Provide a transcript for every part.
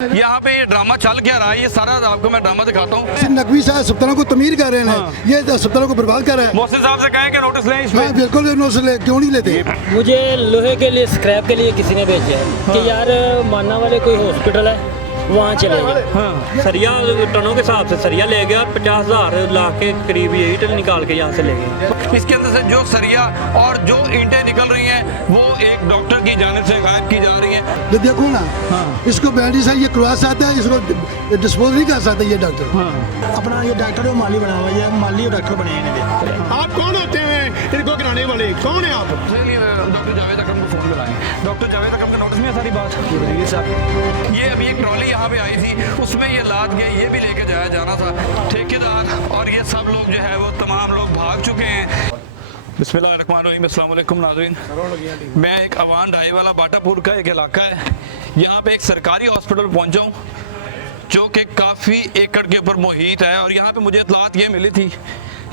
यहाँ पे ये ड्रामा चल क्या रहा है, ये सारा आपको मैं ड्रामा दिखाता हूँ। नकवी साहब अस्पतालों को तमीर कर रहे हैं, ये अस्पतालों को बर्बाद कर रहा है। मोहसिन साहब से कहें कि नोटिस लें इसमें। हाँ बिल्कुल नोटिस ले, क्यों नहीं लेते। मुझे लोहे के लिए स्क्रैप के लिए किसी ने भेजा है कि यार माना वाले कोई हॉस्पिटल है वहाँ चले गए। सरिया टनों के हिसाब से सरिया ले गया और 50,000 लाख के करीब यही टन निकाल के यहाँ से ले गए। इसके अंदर से जो सरिया और जो ईंटें निकल रही हैं वो एक डॉक्टर की जानिब से गायब की जा रही हैं। ये देखो ना, इसको बैंडी से ये क्रॉस आता है, इसको डिस्पोज नहीं कर सकता ये डॉक्टर। अपना ये डॉक्टर माली बना हुआ है, माली और डॉक्टर बने हैं। आप कौन होते हैं इनको कराने वाले, कौन है आप? डॉक्टर जावेद अकरम को फोन मिलाएं। डॉक्टर जावेद अकरम का नोटिस में सारी बात। ये अभी एक ट्रॉली यहाँ पे आई थी, उसमें ये लाद के ये भी लेके जाया जाना था। ठेकेदार और ये सब लोग जो है वो तमाम लोग भाग चुके हैं। बिस्मिल्लाहिर्रहमानिर्रहीम, अस्सलाम वालेकुम नाज़रीन। मैं एक अवान ढाई वाला बाटापुर का एक इलाका है, यहाँ पे एक सरकारी हॉस्पिटल पहुँचा हूँ जो कि काफ़ी एकड़ के ऊपर मुहित है। और यहाँ पे मुझे इत्तलात ये मिली थी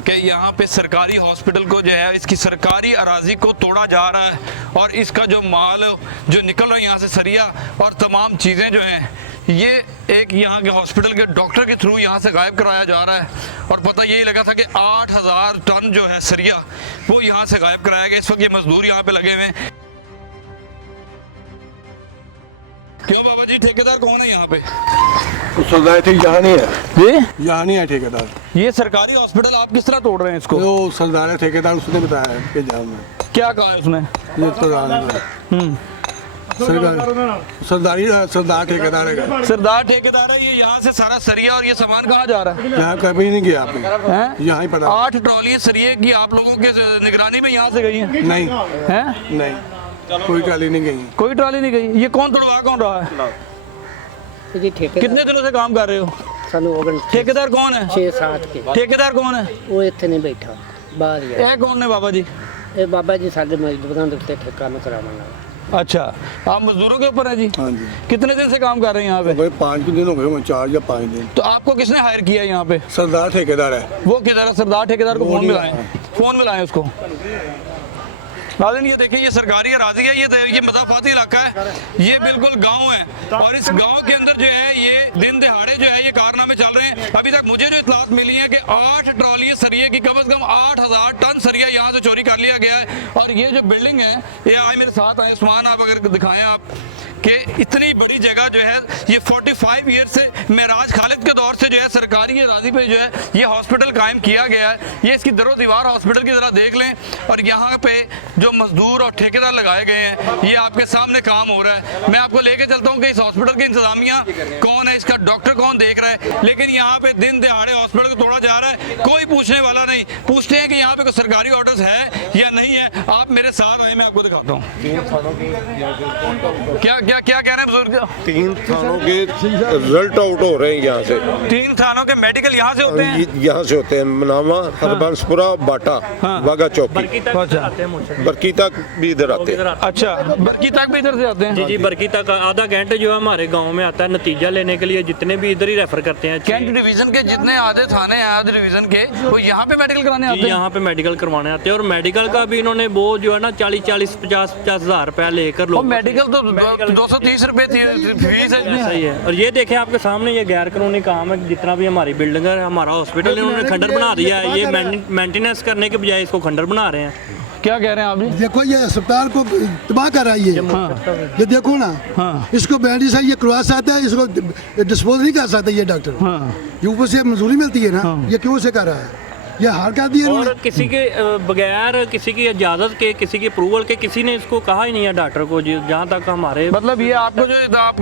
कि यहाँ पे सरकारी हॉस्पिटल को जो है इसकी सरकारी अराजी को तोड़ा जा रहा है और इसका जो माल जो निकल रहा है यहाँ से सरिया और तमाम चीज़ें जो हैं ये एक यहाँ के हॉस्पिटल के डॉक्टर के थ्रू यहाँ से गायब कराया जा रहा है। और पता यही लगा था कि 8,000 टन जो है सरिया वो यहाँ से गायब कराया गया। इस वक्त ये मजदूर यहाँ पे लगे हुए हैं। क्यों बाबा जी, ठेकेदार कौन है यहाँ पे? सरदार थे, यहाँ नहीं है जी, यहाँ नहीं है ठेकेदार। ये सरकारी हॉस्पिटल आप किस तरह तोड़ रहे हैं इसको? जो सरदार है ठेकेदार, उसने बताया है कि जाम है। क्या कहा है उसने? ये सरदार ठेकेदार है। सरदार ठेकेदार है। ये यहाँ से सारा सरिया और ये सामान कहाँ जा रहा है? यहाँ कभी नहीं गया आपने, हैं? यहाँ ही पता 8 ट्रॉली सरिये की आप लोगों के निगरानी में यहाँ से गई हैं? नहीं हैं? नहीं, कोई ट्राली नहीं गई। कोई ट्रॉली नहीं गई। ये कौन तोड़वा कौन रहा है? जी ठेकेदार कितने दिनों से काम कर रहे हो? सानू ओगन ठेकेदार कौन है? 6-7 के। ठेकेदार कौन है? वो इतने नहीं बैठा बाहर ही है। ये कौन है बाबा जी? ये बाबा जी साढ़े मजदूरों के उत्ते ठेका में करावाना। अच्छा, आप मजदूरों के ऊपर है जी? हाँ जी। कितने दिन से काम कर रहे हैं यहाँ पे? भाई 5 दिन हो गए, 4 या 5 दिन। तो आपको किसने हायर किया है यहाँ पे? सरदार ठेकेदार है। वो किधर है? सरदार ठेकेदार को वो फोन नहीं मिलाएं, आया। फोन मिलाएं उसको। नाज़रीन ये देखिए, ये सरकारी अराजी है, ये मज़ाफ़ाती इलाका है, ये बिल्कुल गांव है और इस गांव के अंदर जो है ये दिन दहाड़े जो है ये कारनामे चल रहे हैं। अभी तक मुझे जो इत्तलात मिली है कि 8 ट्रॉली सरिये की कम से कम 8,000 टन सरिया यहाँ से चोरी कर लिया गया है। और ये जो बिल्डिंग है, ये आज मेरे साथ आए उस्मान, आप अगर दिखाएं आप कि इतनी बड़ी जगह जो है ये 45 ईयर से मेराज खालिद के दौर से जो है सरकारी अराजी पे जो है ये हॉस्पिटल कायम किया गया है। ये इसकी दरो दीवार हॉस्पिटल की तरह देख लें और यहाँ पे जो मजदूर और ठेकेदार लगाए गए हैं ये आपके सामने काम हो रहा है। मैं आपको लेके चलता हूँ कि इस हॉस्पिटल की इंतजामिया कौन है, इसका डॉक्टर कौन देख रहा है। लेकिन यहाँ पे दिन दहाड़े हॉस्पिटल को तोड़ा जा रहा है, कोई पूछने वाला नहीं। पूछते हैं कि यहाँ पे कोई सरकारी ऑर्डर्स है या नहीं है। आप मेरे साथ आए, मैं आपको दिखाता हूँ। क्या कह रहे हैं बुजुर्ग? 3 थानों के रिजल्ट आउट हो रहे हैं यहाँ से। 3 थानों के मेडिकल यहाँ से होते हैं? यहाँ से होते हैं, मनावा, हरबंसपुरा, बाटा, वाघा चौकी, बरकी तक भी इधर आते हैं। अच्छा, बरकी तक भी इधर से आते हैं? जी, बरकी तक आधा घंटे जो है हमारे गांव में आता है नतीजा लेने के लिए, जितने भी इधर ही रेफर करते हैं। कैंट डिवीजन के जितने आधे थाने हैं आधे डिवीजन के, वो यहाँ पे मेडिकल कराने आते हैं? यहाँ पे मेडिकल करवाने आते हैं और मेडिकल का भी इन्होंने वो जो है ना 40-40, 50-50 हज़ार रुपया लेकर लोग। मेडिकल तो 230 रुपए फीस है। सही है। और ये देखें आपके सामने, ये गैर कानूनी काम है। जितना भी हमारी बिल्डिंग है, हमारा हॉस्पिटल इन्होंने खंडर बना दिया है। ये मेंटेनेंस करने के बजाय इसको खंडर बना रहे हैं। क्या कह रहे हैं आप? देखो ये अस्पताल को तबाह कर रहा है ये देखो ना, इसको बैंडी से ये क्रॉस आता है, इसको डिस्पोज नहीं कर सकता ये डॉक्टर। ये ऊपर से मजदूरी मिलती है ना, ये क्यों से कर रहा है? ये हार कर दिया और किसी के बगैर किसी की इजाज़त के, किसी की अप्रूवल के किसी ने इसको कहा ही नहीं है डॉक्टर को। जहाँ तक हमारे मतलब ये आपको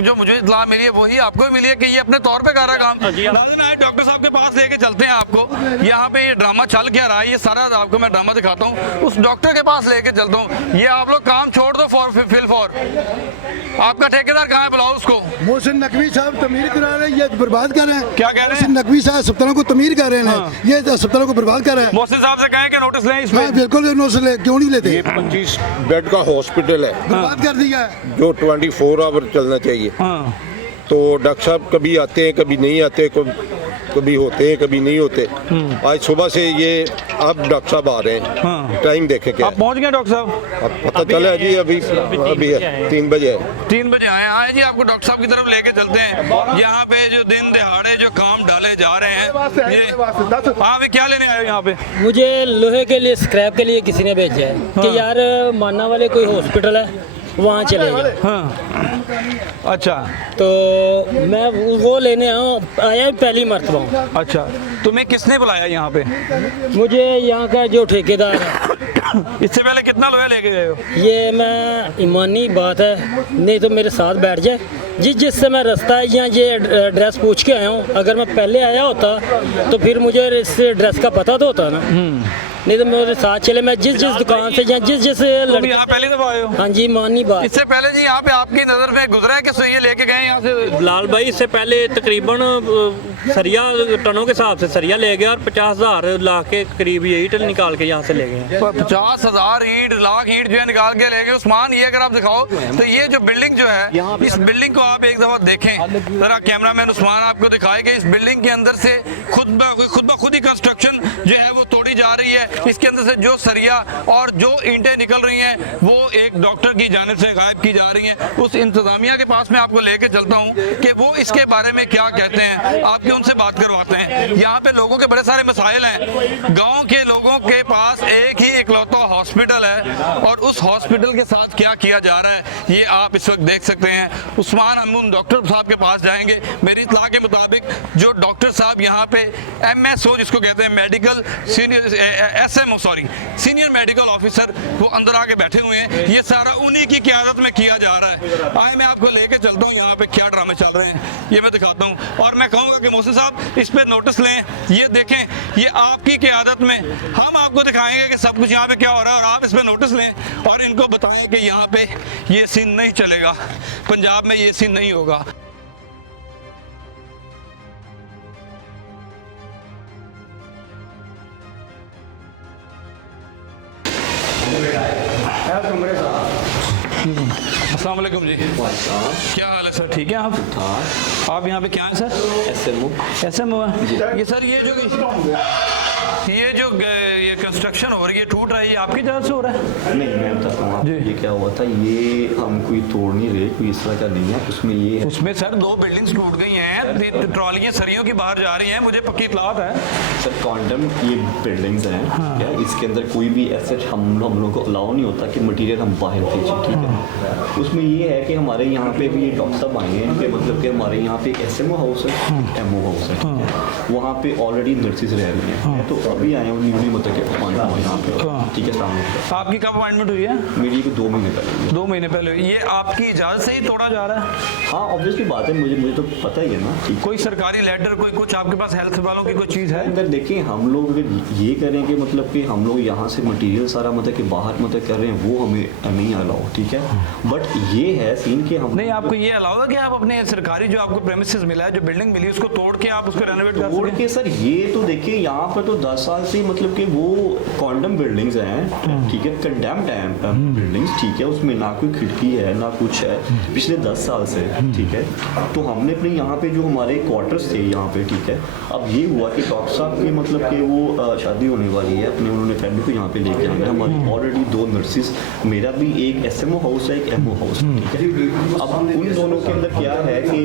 जो मुझे इत्तला मिली है वही आपको भी मिली है कि ये अपने तौर पे कर रहा है काम। डॉक्टर साहब के पास लेके चलते हैं आपको। यहाँ पे ये ड्रामा चल क्या रहा है, ये सारा आपको मैं ड्रामा दिखाता हूँ। उस डॉक्टर के पास लेके चलता हूँ। ये आप लोग काम छोड़ दो आपका ठेकेदार कहाँ है? बुलाओ उसको। मोहसिन नकवी साहब तमीर करा रहे हैं, ये बर्बाद कर रहे हैं। क्या कह रहे हैं? मोहसिन नकवी साहब अस्पतालों को तमीर कर रहे हैं, ये अस्पतालों को बर्बाद कर रहे हैं। मोहसिन साहब से कहें कि नोटिस लें इसमें। हाँ बिल्कुल नोटिस ले, क्यों नहीं लेते। 25 बेड का हॉस्पिटल है, बर्बाद कर दिया है। जो 24 आवर चलना चाहिए। तो डॉक्टर साहब कभी आते हैं, कभी नहीं आते। कभी होते हैं कभी नहीं होते। आज सुबह से ये अब डॉक्टर साहब आ रहे हैं, टाइम देखे क्या आप पहुंच गए डॉक्टर साहब? अब पता चला जी अभी है 3 बजे है। 3 बजे आए जी, आपको डॉक्टर साहब की तरफ लेके चलते हैं। यहाँ पे जो दिन दिहाड़े जो काम डाले जा रहे हैं, ये आप क्या लेने आए हो यहाँ पे? मुझे लोहे के लिए स्क्रैप के लिए किसी ने भेजा है कि यार माना वाले कोई हॉस्पिटल है वहाँ चले जाओ। हाँ, अच्छा। तो मैं वो लेने आया पहली मरतबा हूँ। अच्छा, तुम्हें किसने बुलाया यहाँ पे? मुझे यहाँ का जो ठेकेदार है। इससे पहले कितना लोहा लेके गए हो? ये मैं ईमानी बात है, नहीं तो मेरे साथ बैठ जाए। जिससे मैं रास्ता है यहाँ ये एड्रेस पूछ के आया हूँ। अगर मैं पहले आया होता तो फिर मुझे इस एड्रेस का पता तो होता ना, नहीं तो मेरे साथ चले। मैं जिस दुकान से या जिस तुम यहाँ पहली दफा आए हो? हाँ जी, मानी बात। इससे पहले जी यहाँ पे आपकी नजर में गुजरा है कि सुइया लेके गए यहाँ से? लाल भाई इससे पहले तकरीबन सरिया टनों के हिसाब से सरिया ले गया और 50,000 लाख के करीब ये ईंट निकाल के यहाँ से ले गए। 50,000 ईंट लाख ईंट जो है निकाल के ले गए। उस्मान, ये अगर आप दिखाओ तो ये जो बिल्डिंग जो है, इस बिल्डिंग को आप एक दफा देखें जरा, कैमरामैन उस्मान आपको दिखाए कि इस बिल्डिंग के अंदर से खुद ब खुद ही कंस्ट्रक्शन जो है वो तोड़ी जा रही है। इसके अंदर से जो सरिया और जो ईंटें निकल रही हैं वो एक डॉक्टर की जानिब से गायब की जा रही हैं। उस इंतजामिया के पास मैं आपको लेके चलता हूँ कि वो इसके बारे में क्या कहते हैं, आपके उनसे बात करवाते हैं। यहाँ पे लोगों के बड़े सारे मसाइल हैं। गाँव के लोगों के पास एक ही इकलौता हॉस्पिटल है और उस हॉस्पिटल के साथ क्या किया जा रहा है ये आप इस वक्त देख सकते हैं। उस्मान, हम उन डॉक्टर साहब के पास जाएंगे। मेरी इत्तला के मुताबिक जो डॉक्टर साहब यहाँ पे MSO जिसको कहते हैं मेडिकल सीनियर मेडिकल ऑफिसर, वो अंदर आके बैठे हुए हैं। ये सारा उन्हीं की क़यादत में किया जा रहा है। आए मैं आपको लेके चलता हूँ यहाँ पे क्या ड्रामे चल रहे हैं ये मैं दिखाता हूँ। और मैं कहूँगा कि मोहसिन साहब इस पे नोटिस लें, ये देखें, ये आपकी क़यादत में हम आपको दिखाएंगे कि सब कुछ यहाँ पे क्या हो रहा है और आप इस पे नोटिस लें और इनको बताएं कि यहाँ पे ये सीन नहीं चलेगा, पंजाब में ये सीन नहीं होगा। अस्सलाम वालेकुम जी, क्या हाल है सर? ठीक है आप यहाँ पे क्या है सर? SMO है ये सर। ये कंस्ट्रक्शन हो रही है, टूट रहा है, ये आपकी तरफ से हो रहा है? नहीं, मैं बताता हूँ आपको ये क्या हुआ था। ये हम कोई तोड़ नहीं रहे, कोई इस तरह का नहीं है। उसमें ये है, उसमें सर 2 बिल्डिंग्स टूट गई हैं, ट्रॉलियाँ सरियों की बाहर जा रही हैं, मुझे पक्की इत्तलात है सर। कॉन्डम ये बिल्डिंग्स हैं, ठीक है। इसके अंदर कोई भी एसेट हम लोगों को अलाउ नहीं होता कि मटेरियल हम बाहर भेजें, ठीक है। उसमें ये है कि हमारे यहाँ पे भी डॉक्टर साहब आए हैं कि मतलब कि हमारे यहाँ पे SMO हाउस है, MO हाउस है, ठीक है। वहाँ पे ऑलरेडी नर्सिस रह रही हैं, तो अभी आए हैं न्यूली मतलब यहाँ पे, ठीक है। सामने आपकी कब अपॉइंटमेंट हुई है? मेरी 2 महीने पहले। 2 महीने पहले। ये आपकी इजाज़त से ही तोड़ा जा रहा है? हाँ, ऑब्वियसली बात है, मुझे तो पता ही है ना। ठीक, कोई सरकारी लेटर कोई कुछ आपके पास हेल्थ वालों की कोई चीज़ है? अंदर देखिए, हम लोग अगर ये करें कि मतलब कि हम लोग यहाँ से मटेरियल सारा मतलब कि बाहर मतलब कर रहे हैं, वो हमें नहीं अलाउ, ठीक है। बट ये है सीन कि हम नहीं, आपको ये अलाउ है कि आप अपने सरकारी जो आपको प्रेमिसेस मिला है, जो बिल्डिंग मिली, उसको तोड़ के आप उसको रेनोवेट कर तोड़ सकें? के सर, ये तो देखिए यहाँ पर तो 10 साल से मतलब कि वो कॉन्डम बिल्डिंग्स हैं, ठीक है, कंडेम्ड हैं बिल्डिंग्स, ठीक है। उसमें ना कोई खिड़की है ना कुछ है पिछले 10 साल से, ठीक है। तो हमने अपने यहाँ पे जो हमारे क्वार्टर्स थे यहाँ पे, ठीक है। अब ये हुआ कि डॉक्टर साहब के मतलब कि वो शादी होने वाली है अपने, उन्होंने फैमिली को यहाँ पे लेके आना है। हमारी ऑलरेडी 2 नर्सिस, मेरा भी एक SMO हाउस है, एक MO हाउस, ठीक है। अब उन दोनों के अंदर क्या है कि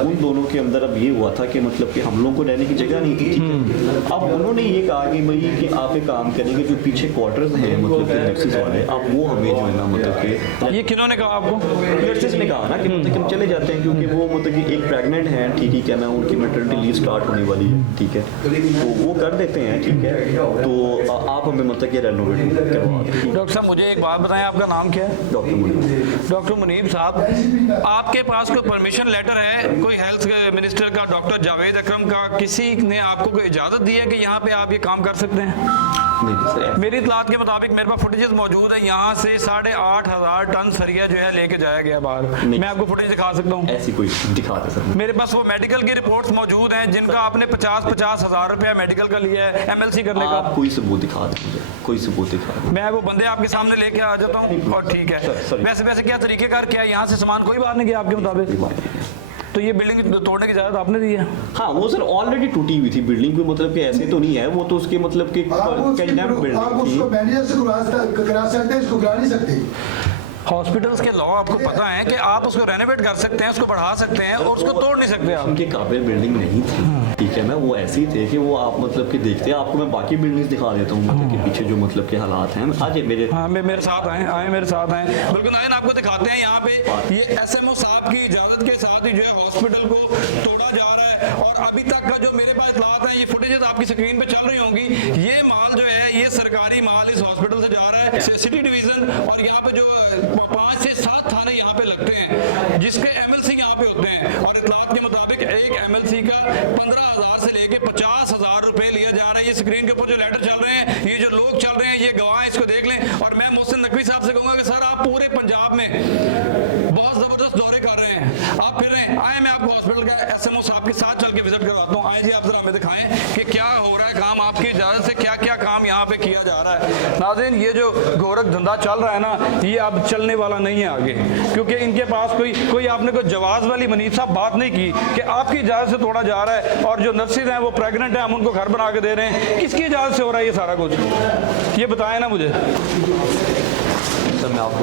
उन दोनों के अंदर अब ये हुआ था कि मतलब कि हम लोग को रहने की जगह नहीं थी, ठीक है। अब उन्होंने ये कहा कि भाई कि आप एक काम करेंगे, जो पीछे क्वार्टर्स हैं मतलब कि नर्सिस वाले, आप वो हमें जो है ना मतलब कि ये किन्होंने कहा आपको? नर्सिस ने कहा ना कि मतलब कि हम चले जाते हैं, क्योंकि वो मतलब कि एक प्रेग्नेंट है, ठीक है ना, उनकी मैटरनिटी लीव स्टार्ट होने वाली है, ठीक है। तो वो कर देते हैं, ठीक है। तो आप हमें मतलब कि रेनोवेट करवा दें। डॉक्टर साहब मुझे एक बात बताएं, आपका नाम क्या है? डॉक्टर मुनीब। डॉक्टर मुनीब साहब, आपके पास कोई परमिशन लेटर है कोई हेल्थ मिनिस्टर का, डॉक्टर जावेद अकरम का, किसी ने आपको कोई इजाज़त दी है कि यहाँ पे आप ये काम कर सकते हैं? नहीं सर, मेरी इत्तलात के मुताबिक मेरे पास फुटेजेस मौजूद है, यहाँ से 8,500 टन सरिया जो है लेके जाया गया बाहर। मैं आपको फुटेज दिखा सकता हूँ? ऐसी कोई दिखाते सर। मेरे पास वो मेडिकल की रिपोर्ट्स मौजूद हैं जिनका आपने 50-50 हज़ार रुपया मेडिकल का लिया है MLC करने का। आप कोई सबूत दिखा दें मुझे, कोई सबूत दिखा दें। मैं वो बंदे आपके सामने लेके आ जाता हूँ और ठीक है। वैसे क्या तरीकेकार क्या है, यहाँ से सामान कोई बाहर नहीं गया आपके मुताबिक? तो ये बिल्डिंग तोड़ने की इजाजत आपने दी है? हाँ वो सर ऑलरेडी टूटी हुई थी बिल्डिंग कोई मतलब कि ऐसे तो नहीं है वो तो उसके मतलब कि कंडेम्ड आप बिल्डिंग थी। उसको मैनेजर से करा सकते हैं, इसको करा नहीं सकते। हॉस्पिटल्स के लॉ आपको पता है कि आप उसको रेनोवेट कर सकते हैं, उसको बढ़ा सकते हैं और उसको तोड़ नहीं सकते आप। उनके काबिल बिल्डिंग नहीं थी, ठीक है ना, वो ऐसे ही थे कि वो आप मतलब कि देखते हैं आपको मैं बाकी बिल्डिंग्स दिखा देता हूँ मतलब कि पीछे जो मतलब के हालात हैं। आज मेरे हाँ मेरे साथ आए मेरे साथ आए, बिल्कुल आए, आपको दिखाते हैं यहाँ पे ये एसएमओ साहब की इजाजत के साथ ही जो है हॉस्पिटल को तोड़ा जा रहा है। और अभी तक का जो मेरे पास इतलात है, ये फुटेजेस आपकी स्क्रीन पे चल रही होंगी, ये माल जो है ये सरकारी माल इस हॉस्पिटल से जा रहा है सिटी डिवीजन। और यहाँ पे जो 5 से 7 थाने यहाँ पे लगते हैं जिसके एमएलसी यहाँ पे होते हैं। और इतलात के मुताबिक एक एमएलसी का 15,000 से लेके 50,000 रुपए लिया जा रहा है। ये स्क्रीन के ऊपर जो लेटर चल रहे हैं, ये जो लोग चल रहे हैं, ये गवाह हैं, इसको देख लें। और मैं मोहसिन नकवी साहब से कहूँगा कि सर आप पूरे पंजाब में बहुत ज़बरदस्त दौरे कर रहे हैं, आप फिर रहे हैं, आए मैं आपको हॉस्पिटल का एसएमओ साहब के साथ चल के विजिट करवाता हूँ। आए जी आप जरा हमें दिखाएं कि क्या हो रहा है काम, आपकी इजाज़त से क्या क्या काम यहाँ पे किया जा रहा है। नाज़रीन ये जो गोरख धंधा चल रहा है ना, ये अब चलने वाला नहीं है आगे, क्योंकि इनके पास कोई आपने कोई जवाज़ वाली मनीष साहब बात नहीं की कि आपकी इजाज़त से तोड़ा जा रहा है। और जो नर्सिस हैं वो प्रेगनेंट हैं, हम उनको घर बना के दे रहे हैं, किसकी इजाज़त से हो रहा है ये सारा कुछ, ये बताएं ना मुझे। सर मैं आपको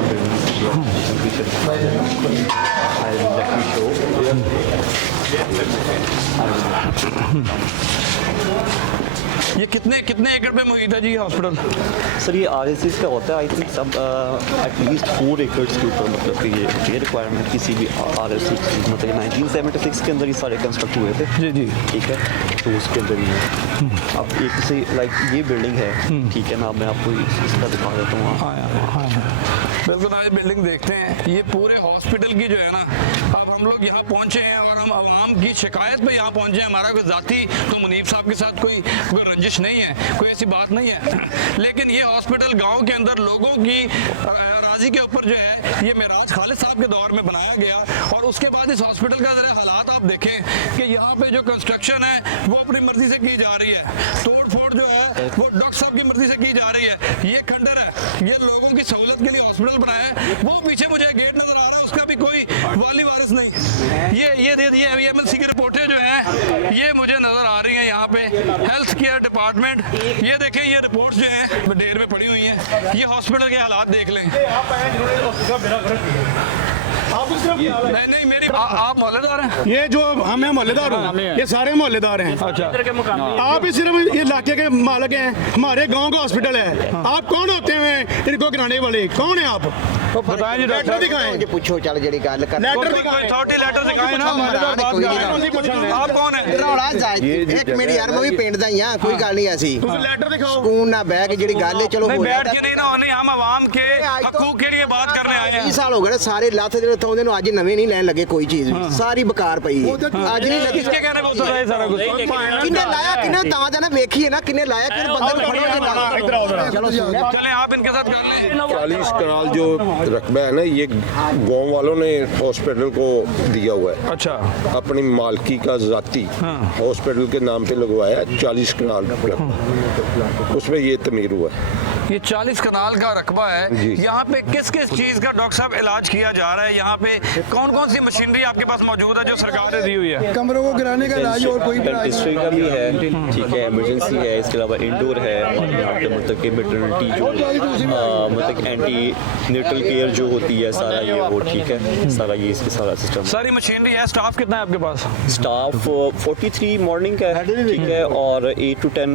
ये कितने एकड़ पे मुहित है जी ये हॉस्पिटल? सर ये RSS का होता है आई थिंक सब एटलीस्ट 4 एकर्स के ऊपर मतलब कि ये रिक्वायरमेंट किसी भी RSS मतलब 1976 के अंदर ये सारे कंस्ट्रक्ट हुए थे। जी जी ठीक है, तो उसके अंदर ही अब एक से लाइक ये बिल्डिंग है, ठीक है ना, मैं आपको इसका दिखा देता हूँ। बिल्कुल आज बिल्डिंग देखते हैं, ये पूरे हॉस्पिटल की जो है ना, अब हम लोग यहाँ पहुँचे हैं और हम आवाम की शिकायत पे यहाँ पहुँचे हैं। हमारा कोई ज़ाती तो मुनीब साहब के साथ कोई रंजिश नहीं है, कोई ऐसी बात नहीं है, लेकिन ये हॉस्पिटल गांव के अंदर लोगों की राजी के ऊपर जो है ये मेराज खालिद साहब के दौर में बनाया गया। और उसके बाद इस हॉस्पिटल का जरा हालात आप देखें कि यहाँ पे जो कंस्ट्रक्शन है वो अपनी मर्जी से की जा रही है, तोड़ फोड़ जो है वो डॉक्टर साहब की मर्जी से की जा रही है। ये खंडर है, ये लोगों की सहूलत के लिए हॉस्पिटल बनाया है, वो पीछे मुझे गेट नजर आ रहा है, उसका भी कोई वाली वारिस नहीं। ये एमएलसी की रिपोर्टें जो है ये मुझे नजर आ रही हैं यहाँ पे, हेल्थ केयर डिपार्टमेंट, ये देखें ये रिपोर्ट्स जो हैं ढेर में पड़ी हुई हैं। ये हॉस्पिटल के हालात देख लें। नहीं मेरी आप मोहल्लेदार हैं? ये जो हम हैं मोहल्लेदार हूँ, ये सारे मोहल्लेदार हैं। अच्छा, आप ही सिर्फ ये इलाके के मालिक हैं, हमारे गांव का हॉस्पिटल है, आप कौन होते हैं इनको गिराने वाले, कौन है आप? बताएं जी लेटर दिखाएं, पूछो चल जड़ी गल कर लेटर दिखाएं, अथॉरिटी लेटर दिखाएं ना, मोहल्लेदार बात कर रहे हैं। आप कौन हैं? रौला जायज एक मिनट यार, मैं भी पिंड दा ही हां, कोई गल नहीं ऐसी, ਤੁਸੀਂ ਲੈਟਰ ਦਿਖਾਓ। ਸਕੂਨ ना बैठ के जड़ी गल है, चलो नहीं बैठ के नहीं ना होनी, हम आवाम के हकूक के लिए बात करने आए 20 हैं। साल हो गए सारे लाथ ਜਿਹੜੇ ਉਥੋਂ ਦੇ ਨੂੰ ਅੱਜ ਨਵੇਂ ਨਹੀਂ ਲੈਣ ਲੱਗੇ ਕੋਈ ਚੀਜ਼ ਵੀ, ਸਾਰੀ ਬਕਾਰ ਪਈ ਹੈ, ਅੱਜ ਨਹੀਂ ਲੱਗੀ। किसके कहने पे उतर रहा है सारा कुछ? ਕਿੰਨੇ ਲਾਇਆ ਕਿੰਨੇ ਤਾਂ ਜਾना ਵੇਖੀਏ ਨਾ ਕਿੰਨੇ ਲਾਇਆ ਫਿਰ ਬੰਦੇ ਨੂੰ ਫੜੋ ਜੇ ਲਾਇਆ। ਚਲੋ चलें आप इनके साथ कर लें। 40 कनाल जो रकबा है ना, ये गांव वालों ने हॉस्पिटल को दिया हुआ है, अच्छा, अपनी मालकी का जाती हॉस्पिटल के नाम पे लगवाया 40 कनाल उसमें ये तमीर हुआ है। ये 40 कनाल का रकबा है, जी। यहाँ पे किस किस चीज़ का डॉक्टर साहब इलाज किया जा रहा है? यहाँ पे कौन कौन सी मशीनरी आपके पास मौजूद है जो सरकार ने दी हुई है? कमरों को गिराने का इलाज और कोई भी इलाज डेंटिस्ट्री का भी है, ठीक है, इमरजेंसी है, इसके अलावा इंडोर है, और यहाँ पे मतलब कि मेटर्निटी जो मतलब एंटी नेटल केयर जो होती है सारा ये वो, ठीक है, सारा ये इसके सारा सिस्टम। सारी मशीनरी है। स्टाफ कितना है आपके पास? स्टाफ 43 मॉर्निंग का है, ठीक है, और 8 to 10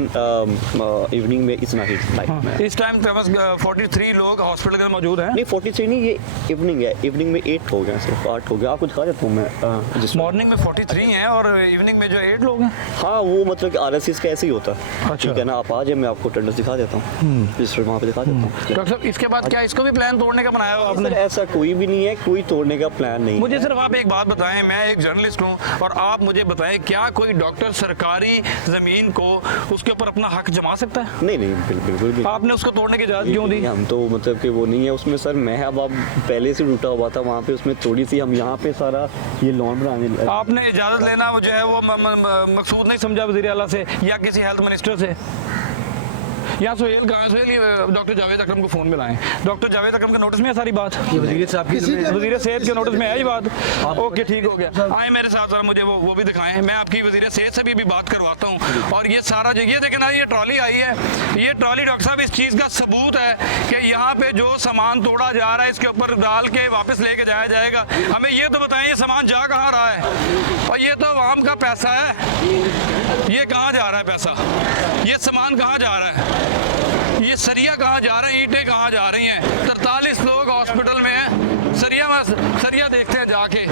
इवनिंग में इतना ही नाइट में। इस टाइम 43 लोग हॉस्पिटल के अंदर मौजूद हैं। नहीं 43 नहीं, ये इवनिंग है, इवनिंग में 8 हो गए, सिर्फ 8 हो गया। आपको दिखा देता हूँ मैं जिस मॉर्निंग में 43 हैं और इवनिंग में जो 8 लोग हैं। हाँ वो मतलब कि RSS का ऐसे ही होता है, अच्छा। ठीक है ना, आप आ जाए, मैं आपको अटेंडेंस दिखा देता हूँ, रजिस्टर वहाँ पे दिखा देता हूँ। डॉक्टर साहब इसके बाद क्या इसको भी प्लान तोड़ने का बनाया हो आपने? सर ऐसा कोई भी नहीं है, कोई तोड़ने का प्लान नहीं। मुझे सिर्फ आप एक बात बताएं, मैं एक जर्नलिस्ट हूं और आप मुझे बताएं, क्या कोई डॉक्टर सरकारी जमीन को उसके ऊपर अपना हक जमा सकता है? नहीं नहीं बिल्कुल भी। आपने उसको तोड़ने की इजाजत क्यों दी? हम तो मतलब कि वो नहीं है उसमें सर, मैं अब पहले से टूटा हुआ था वहाँ पे, उसमें थोड़ी सी हम यहाँ पे सारा ये लॉन बनाने। आपने इजाजत लेना जो है वो मकसूद नहीं समझा वज़ीर आला से या किसी हेल्थ मिनिस्टर से? यहाँ सुहेल कहाँ है? सुहेल, ये डॉक्टर जावेद अकरम को फ़ोन मिलाएं। डॉक्टर जावेद अकरम के नोटिस में है सारी बात, वज़ीर सेहत के नोटिस में है ये बात। ओके, ठीक हो गया। आए मेरे साथ ज़रा, मुझे वो भी दिखाएं। मैं आपकी वज़ीर सेहत से भी बात करवाता हूँ। और ये सारा जो ये देखें ना, ये ट्रॉली आई है, ये ट्रॉली डॉक्टर साहब इस चीज़ का सबूत है कि यहाँ पे जो सामान तोड़ा जा रहा है इसके ऊपर डाल के वापस लेके जाया जाएगा। हमें ये तो बताएं ये सामान जा कहाँ रहा है? और ये तो आवाम का पैसा है, ये कहाँ जा रहा है पैसा? ये सामान कहाँ जा रहा है? ये सरिया कहाँ जा रहा है? ईंटें कहाँ जा रही हैं? 43 लोग हॉस्पिटल में हैं। सरिया देखते हैं जाके।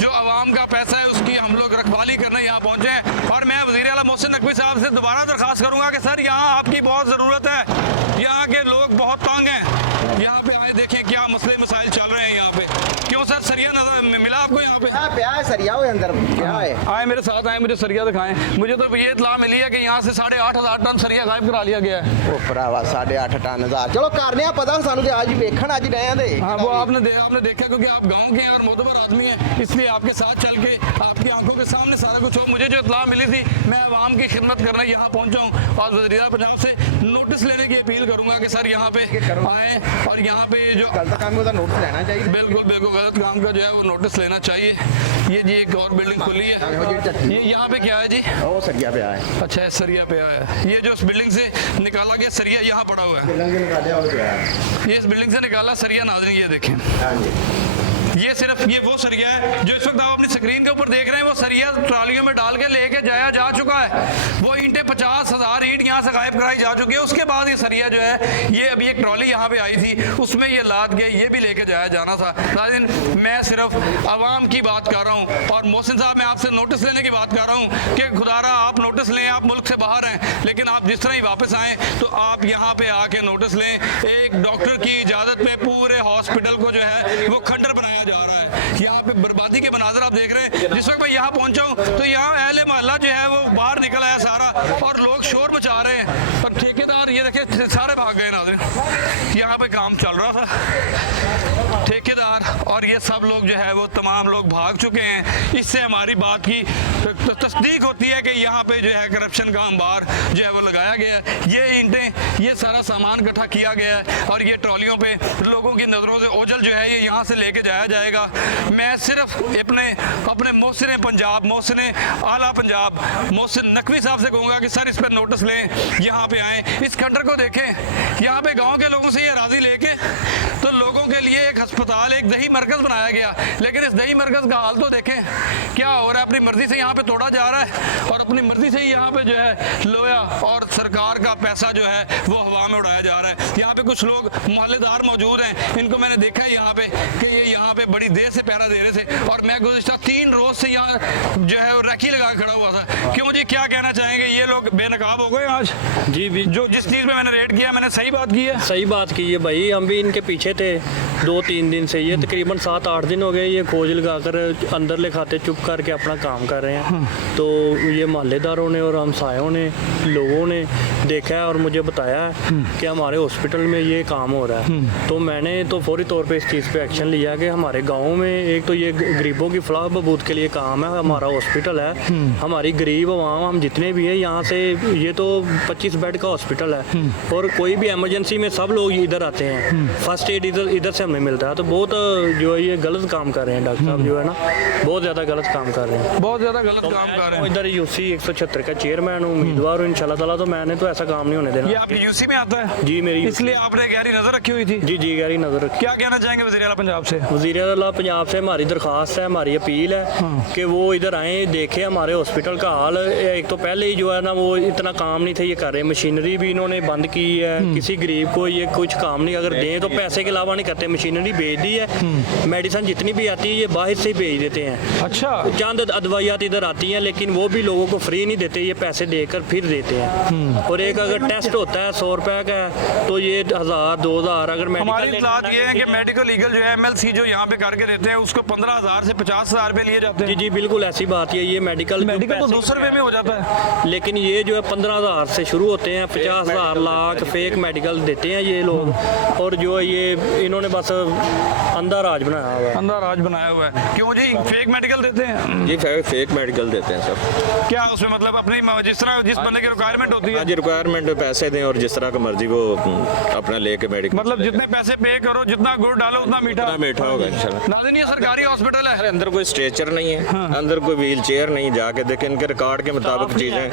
जो आवाम का पैसा है उसकी हम लोग रखवाली करने यहाँ पहुँचे हैं। और मैं वज़ीर आला मोहसिन नकवी साहब से दोबारा दरख्वास्त करूँगा कि सर यहाँ आपकी बहुत ज़रूरत है। यहाँ के लोग बहुत तंग हैं। यहाँ पे आए देखें क्या मसले मसाइल चल रहे हैं यहाँ पे। क्यों सर, सरिया मिला आपको यहाँ पे? प्या है सरिया हो अंदर क्या है? आए मेरे साथ आए, मुझे सरिया दिखाएं। मुझे तो ये इत्तला मिली है कि यहाँ से 8,500 टन सरिया गायब करा लिया गया है। ओ भरावा 8.5 टन हज़ार, चलो करने पता सानू आज वेखण आज रहे हैं दे। हाँ, वो आपने देखा क्योंकि आप गांव के हैं और मोतबर आदमी हैं, इसलिए आपके साथ चल के आपकी आंखों के सामने सारा कुछ हो। मुझे जो इत्तला मिली थी, मैं आवाम की खिदमत करने यहाँ पहुँचा हूँ और वज़ीर आला पंजाब से नोटिस लेने की अपील करूँगा कि सर यहाँ पे आए और यहाँ पे जो गलत काम का नोटिस लेना चाहिए। बिल्कुल गलत काम का जो है वो नोटिस लेना चाहिए। ये जी एक और बिल्डिंग खुली है, ये यहाँ पे क्या है जी? ओ सरिया पे आया। अच्छा, सरिया पे आया है। ये जो इस बिल्डिंग से निकाला गया सरिया यहाँ पड़ा हुआ है। ये इस बिल्डिंग से निकाला सरिया, नाज़रीन ये देखें। ये सिर्फ ये वो सरिया है जो इस वक्त आप अपनी स्क्रीन के ऊपर देख रहे हैं। वो सरिया ट्रालियों में डाल के लेके जाया जा चुका है। वो ईंटें 50,000 ईंट यहाँ से गायब कराई जा चुकी है। उसके बाद ये सरिया जो है, ये अभी एक ट्रॉली यहाँ पे आई थी, उसमें ये लाद के ये भी लेके जाया जाना था। नाज़रीन, मैं सिर्फ आवाम की बात कर रहा हूँ। और मोहसिन साहब, मैं आपसे नोटिस लेने की बात कर रहा हूँ कि खुदारा आप नोटिस लें। आप मुल्क से बाहर हैं, लेकिन आप जिस तरह ही वापस आएँ तो आप यहाँ पे आके नोटिस लें। एक डॉक्टर की इजाज़त में पूरे हॉस्पिटल को जो है वो खंडर बनाया जा रहा है। यहाँ पे बर्बादी के मनाजर आप देख रहे हैं। जिस वक्त मैं यहाँ पहुंचा हूँ तो यहाँ अहले मोहल्ला जो है वो बाहर निकल आया सारा, और लोग शोर मचा रहे हैं। और ठेकेदार ये देखे सारे भाग गए। नाज़रीन, यहाँ पे काम चल रहा था, ठेकेदार और ये सब लोग जो है वो तमाम लोग भाग चुके हैं। इससे हमारी बात की तस्दीक होती है कि यहाँ पे जो है करप्शन का अंबार जो है वो लगाया गया है। ये ईंटें, ये सारा सामान इकट्ठा किया गया है और ये ट्रॉलियों पे लोगों की नज़रों से ओझल जो है ये यहाँ से लेके जाया जाएगा। मैं सिर्फ अपने मोहसिन पंजाब, मोहसिन आला पंजाब, मोहसिन नकवी साहब से कहूँगा कि सर इस पर नोटिस लें, यहाँ पे आएँ, इस खंडर को देखें। यहाँ पे गाँव के लोगों से ये राज़ी लेके तो लोगों के लिए एक अस्पताल, एक दही मरकज़ बनाया गया। लेकिन इस दही मरकज़ का हाल तो देखें क्या हो रहा है। अपनी मर्जी से यहाँ पे तोड़ा जा रहा है और अपनी मर्जी से ही यहाँ पे जो है लोया और सरकार का पैसा जो है वो हवा में उड़ाया जा रहा है। यहाँ पे कुछ लोग मोहल्लेदार मौजूद हैं, इनको मैंने देखा है यहाँ पे कि ये यहाँ पे बड़ी देर से पहरा दे रहे थे। और मैं गुज़िश्ता 3 रोज़ से यहाँ जो है राखी लगा खड़ा हुआ था। क्यों जी, क्या कहना चाहेंगे? ये लोग बेनकाब हो गए आज? जी भी, जो जिस चीज़ में मैंने रेड किया, मैंने सही बात की है। सही बात की है भाई। हम भी इनके पीछे थे 2-3 दिन से। ये तकरीबन 7-8 दिन हो गए ये खोज लगाकर अंदर ले खाते चुप करके अपना काम कर रहे हैं। तो ये मोहल्लेदारों ने और हमसायों ने, लोगों ने देखा है और मुझे बताया है कि हमारे हॉस्पिटल में ये काम हो रहा है। तो मैंने तो फौरी तौर पे इस चीज़ पे एक्शन लिया कि हमारे गाँव में एक तो ये गरीबों की फलाह बहबूद के लिए काम है। हमारा हॉस्पिटल है, हमारी गरीब आवाम हम जितने भी है यहाँ से, ये तो 25 बेड का हॉस्पिटल है और कोई भी इमरजेंसी में सब लोग इधर आते हैं। फर्स्ट एड इधर से हमें मिलता है। तो बहुत जो है ये गलत काम कर रहे हैं डॉक्टर साहब, जो है ना बहुत ज़्यादा गलत काम कर रहे हैं, बहुत ज़्यादा गलत काम कर रहे हैं। इधर यूसी 176 का चेयरमैन हूँ, उम्मीदवार हूँ इंशाल्लाह ताला। तो मैंने तो ऐसा काम नहीं होने देना। ये आपकी यूसी में आता है? जी मेरी, इसलिए आपने गहरी नजर रखी हुई थी? जी गहरी नजर रखी। क्या कहना चाहेंगे वज़ीर आला पंजाब से? वज़ीर आला पंजाब से हमारी दरख्वास्त है, हमारी अपील है कि वो इधर आएँ, देखें हमारे हॉस्पिटल का हाल। एक तो पहले ही जो है ना वो इतना काम नहीं थे ये कर रहे, मशीनरी भी इन्होंने बंद की है। किसी गरीब को ये कुछ काम नहीं, अगर दें तो पैसे के अलावा नहीं करते। मशीनरी भेज दी है, मेडिसिन जितनी भी आती है ये बाहर से ही भेज देते हैं। अच्छा, चंद अदवाइयात इधर आती हैं लेकिन वो भी लोगों को फ्री नहीं देते, ये पैसे देकर फिर देते हैं। और एक अगर टेस्ट होता है 100 रुपए का है तो ये 1000-2000। अगर हमारी इत्तलात ये है कि मेडिकल लीगल जो है MLC जो यहाँ पे करके देते हैं उसको 15,000 से 50,000 रुपए लिए जाते हैं। जी बिल्कुल ऐसी बात है, ये मेडिकल तो दूसरे वे में हो जाता है। लेकिन ये जो है 15,000 से शुरू होते हैं, 50,000 लाख फेक मेडिकल देते हैं ये लोग। और जो है ये इन्होंने बस अंधा राज बनाया हुआ है। अंधा राज बनाया हुआ है। क्यों जी फेक मेडिकल देते हैं? जी फेक मेडिकल देते हैं सर। क्या उसमें मतलब अपनी जिस बंदे की रिक्वायरमेंट होती है? हाँ जी, रिक्वायरमेंट पैसे दें और जिस तरह का मर्जी वो अपना लेके मेडिकल, मतलब जितने पैसे पे करो, जितना गुड़ डालो उतना मीठा होगा इंशाल्लाह। नाज़रीन ये सरकारी हॉस्पिटल है। अंदर कोई स्ट्रेचर नहीं है, अंदर कोई व्हील चेयर नहीं, जाके देखें इनके रिकॉर्ड के मुताबिक चीजें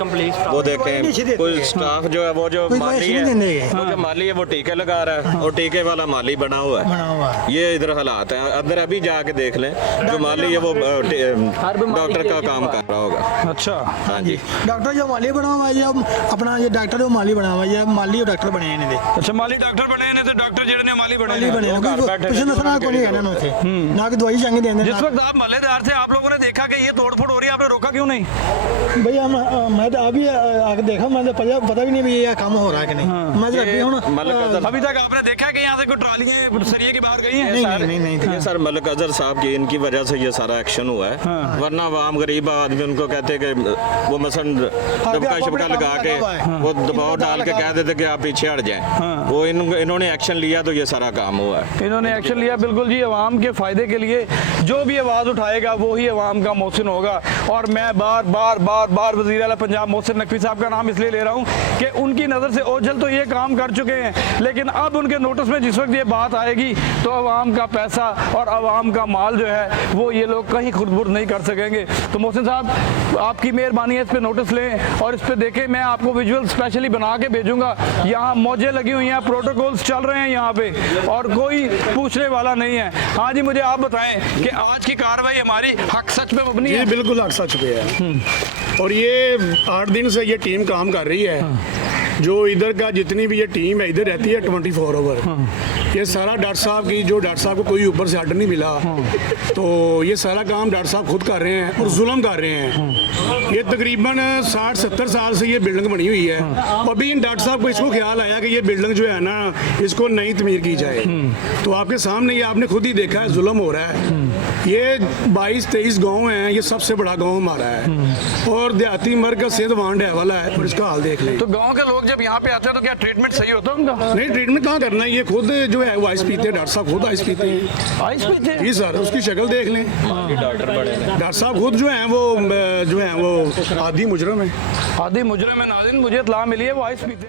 वो देखें। कोई स्टाफ जो है वो जो माली है, वो जो माली है वो टीके लगा रहा है और टीके वाला माली बना हुआ है। ये इधर हालात है। अंदर अभी जाके देख लें, जो माली है वो डॉक्टर का काम कर रहा होगा। अच्छा हाँ जी, डॉक्टर जो माली बना हुआ है, ये अपना ये डॉक्टर जो माली बना हुआ है, ये माली और डॉक्टर बने हैं इन्हें। अच्छा माली डॉक्टर बने हैं तो डॉक्टर जेड़े माली बने माली बने हैं, पिछले नसना को नहीं है ना उसे, ना कि दवाई चंगी देंगे। जिस वक्त आप मलेदार थे आप लोगों ने देखा कि ये तोड़फोड़ हो रही है, आपने रोका क्यों नहीं? भैया मैं तो अभी आके देखा, मैंने पता भी नहीं भी ये काम हो रहा है कि नहीं। मैं तो अभी हूँ, अभी तक आपने देखा कि यहाँ से कोई ट्रालियां सरिये के बाहर गई हैं? नहीं। ये सर मलिक अजहर साहब की इनकी वजह से ये सारा एक्शन हुआ है। वरना आम गरीब आदमी उनको कहते कि वो मसलन दबका लगा के वो दबाव डाल के कह देते कि आप पीछे हट जाएं। वो इन्होंने एक्शन लिया तो ये सारा काम हुआ है। इन्होंने एक्शन लिया बिल्कुल जी, अवाम के फायदे के लिए जो भी आवाज़ उठाएगा वो ही अवाम का मोहसिन होगा। और मैं बार वज़ीर आला पंजाब मोहसिन नकवी साहब का नाम इसलिए ले रहा हूँ कि उनकी नज़र से ओझल तो ये काम कर चुके हैं, लेकिन अब उनके नोटिस में जिस वक्त ये बात आएगी तो अवाम का पैसा और अवाम का माल जो है वो ये लोग कहीं खुर्द-बुर्द नहीं कर सकेंगे। तो मोहसिन साहब आपकी मेहरबानी है, इस पर नोटिस लें और इस पर देखें। मैं आपको विजुअल स्पेशली बना के भेजूंगा। यहाँ मौजें लगी हुई हैं, प्रोटोकॉल्स चल रहे हैं यहाँ पे और कोई पूछने वाला नहीं है। हाँ जी, मुझे आप बताएं कि आज की कार्रवाई हमारी हक सच पे मबनी है? बिल्कुल हक सच पे है। और ये 8 दिन से ये टीम काम कर रही है। जो इधर का जितनी भी ये टीम है इधर रहती है 24 ओवर। ये सारा डॉक्टर साहब की, जो डॉक्टर साहब को कोई ऊपर से ऑर्डर नहीं मिला, तो ये सारा काम डॉक्टर साहब खुद कर रहे हैं और जुल्म कर रहे हैं। ये तकरीबन 60-70 साल से ये बिल्डिंग बनी हुई है। अभी इन डॉक्टर साहब को इसको ख्याल आया कि ये बिल्डिंग जो है ना इसको नई तमीर की जाए। तो आपके सामने ये आपने खुद ही देखा है, जुल्म हो रहा है। ये 22-23 गाँव हैं, ये सबसे बड़ा गाँव हमारा है और देहाती मरकज सेहत वांड है वाला है और इसका हाल देख लें। तो गाँव के लोग जब यहाँ पे आते हैं तो क्या ट्रीटमेंट सही होता है उनका? नहीं, ट्रीटमेंट कहाँ करना है, ये खुद जो है वो आइस पीते हैं। डॉक्टर साहब खुद आइस पीते हैं। आइस पीते हैं? जी सर, उसकी शक्ल देख लें। डॉक्टर साहब खुद जो है वो आदि मुजरम है। आदि मुजरम है। नाज़रीन मुझे इत्तला मिली है वो आइस पीते हैं।